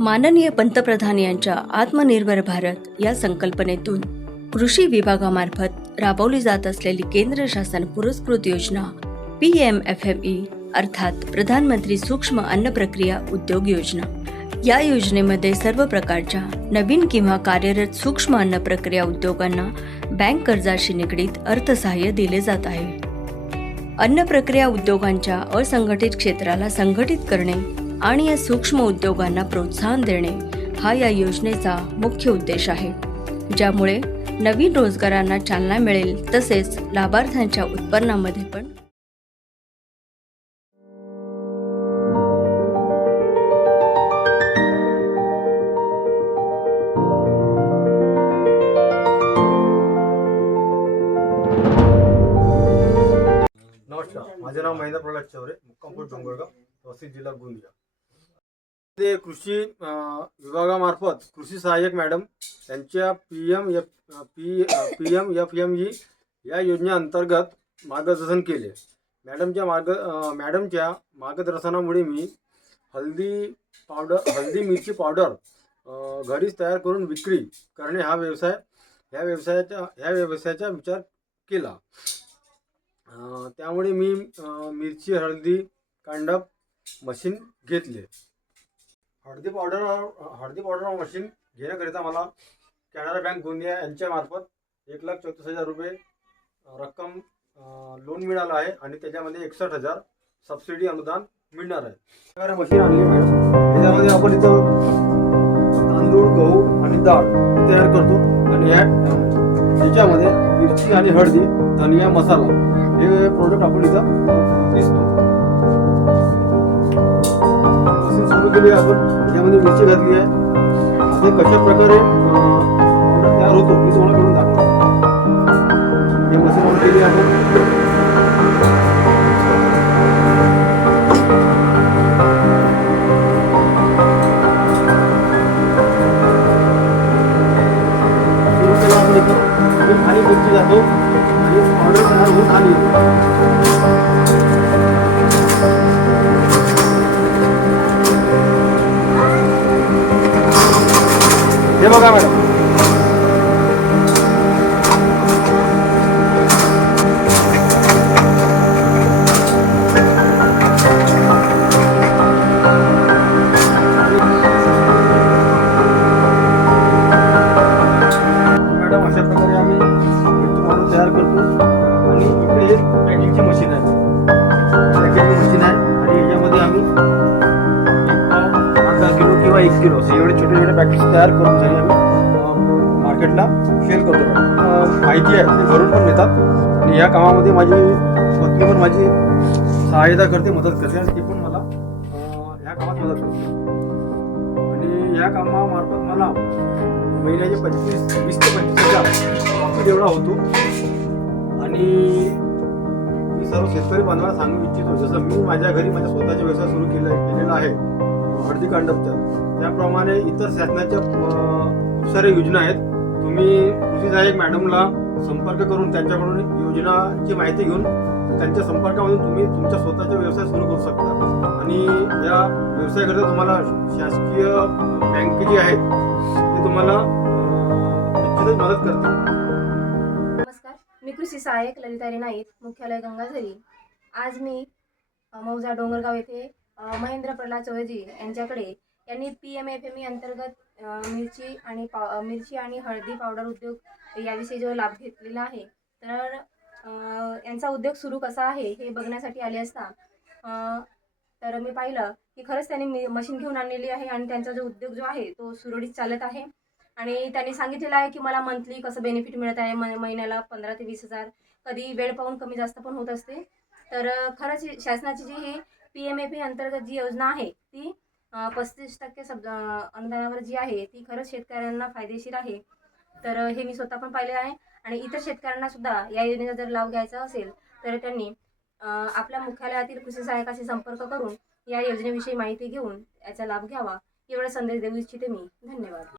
माननीय पंतप्रधान यांच्या आत्मनिर्भर भारत या संकल्पनेतून कृषी विभागामार्फत राबवली जात असलेली केंद्र शासन पुरस्कृत योजना PMFME अर्थात प्रधानमंत्री सूक्ष्म अन्न प्रक्रिया उद्योग योजना। या योजनेमध्ये सर्व प्रकारच्या नवीन किंवा कार्यरत सूक्ष्म अन्न प्रक्रिया उद्योगांना बँक कर्जाशी निगडीत अर्थसहाय्य दिले जात आहे। अन्न प्रक्रिया उद्योगांच्या असंघटित क्षेत्राला संघटित करणे आणि या सूक्ष्म उद्योगांना प्रोत्साहन देणे हा या योजनेचा मुख्य उद्देश आहे, ज्यामुळे नवीन रोजगारांना चालना मिळेल तसेच लाभार्थ्यांच्या उत्पन्नामध्ये पण नमस्कार, माझे नाव महेंद्र प्रल्हाद चौरे, मुक्कामपूर डोंगरगाव, तहसील जिल्हा गोंदिया। ते कृषी विभागामार्फत कृषी सहाय्यक मॅडम यांच्या PMFME या योजनेअंतर्गत मार्गदर्शन केले। मॅडमच्या मार्गदर्शनामुळे मी हळदी मिरची पावडर घरीच तयार करून विक्री करणे ह्या व्यवसायाचा विचार केला। त्यामुळे मी मिरची हळदी कांडप मशीन घेतले। हळदी पावडर मशीन घेण्याकरिता मला कॅनरा बँक गोंदिया यांच्या मार्फत 1,34,000 रुपये रक्कम लोन मिळालं आहे आणि त्याच्यामध्ये 61,000 सबसिडी अनुदान मिळणार आहे। मशीन आणली मॅडम, त्याच्यामध्ये आपण इथं तांदूळ, गहू आणि डाळ तयार करतो आणि त्याच्यामध्ये मिरची आणि हळदी, धनिया, मसाला हे प्रोडक्ट आपण इथं दिसतो। मशीन सुरू केली आपण, त्याच्यामध्ये मिरची घातली आहे। आता कशा प्रकारे पावडर तयार होतो मी तुम्हाला करून दाखवतो। हे मशीन ऑन केली आपण, सुरू केलं आपण इथं खाली मिरची जातो आणि पावडर तयार होऊन आली। हे बघा मॅडम, अशा प्रकारे आम्ही मिरची पावडर तयार करतो आणि इकडे पॅकिंगची मशीन आहे आणि याच्यामध्ये आम्ही 1 पाव, अर्धा किलो किंवा 1 किलो असे एवढे छोटे पॅकेट्स तयार करून तरी आम्ही मार्केटला सेल करतो। माहिती आहे ते घरून पण नेतात आणि या कामामध्ये माझी पत्नी पण माझी सहाय्यता करते, मदत करते आणि ती पण मला ह्या कामात मदत करते आणि ह्या कामामार्फत मला महिन्याचे 20 ते 25,000 प्रॉफिट एवढा होतो। आणि मी सर्व शेतकरी बांधवांना सांगू इच्छितो, जसं मी माझ्या घरी माझ्या स्वतःचा व्यवसाय सुरू केलेला आहे हळदी कांडपचा, त्याप्रमाणे इतर शासनाच्या खूप साऱ्या योजना आहेत। तुम्ही कृषी सहाय्यक मॅडमला संपर्क करून त्यांच्याकडून योजनाची माहिती घेऊन त्यांच्या संपर्कामधून तुम्ही तुमचा स्वतःचा व्यवसाय सुरू करू शकता आणि या व्यवसायाकरिता तुम्हाला शासकीय बँक जी आहेत ते तुम्हाला निश्चितच मदत करते। नमस्कार, मी कृषी सहाय्यक ललिता नाईक, मुख्यालय गंगाझरी। आज मी मौजा डोंगरगाव येथे महेंद्र प्रल्हाद चौरेजी यांनी PMFME अंतर्गत मिरची आणि हळदी पावडर उद्योग याविषयी जो लाभ घेतलेला आहे, तर यांचा उद्योग सुरू कसा आहे हे बघण्यासाठी आले असता तर मी पाहिलं की खरंच त्यांनी मशीन घेऊन आणलेली आहे आणि त्यांचा जो उद्योग जो आहे तो सुरळीत चालत आहे आणि त्यांनी सांगितलेलं आहे की मला मंथली कसं बेनिफिट मिळत आहे, महिन्याला 15,000 ते 20,000, कधी वेळ पाहून कमी जास्त पण होत असते। तर खरंच शासनाची जी ही PMFME अंतर्गत जी योजना आहे ती 35% अनुदानावर जी आहे ती खरंच शेतकऱ्यांना फायदेशीर आहे। तर हे मी स्वतः पण पाहिले आहे आणि इतर शेतकऱ्यांना सुद्धा या योजनेचा जर लाभ घ्यायचा असेल तर त्यांनी आपल्या मुख्यालयातील कृषी सहाय्यकाशी संपर्क करून या योजनेविषयी माहिती घेऊन याचा लाभ घ्यावा, एवढा संदेश देऊ इच्छिते मी। धन्यवाद।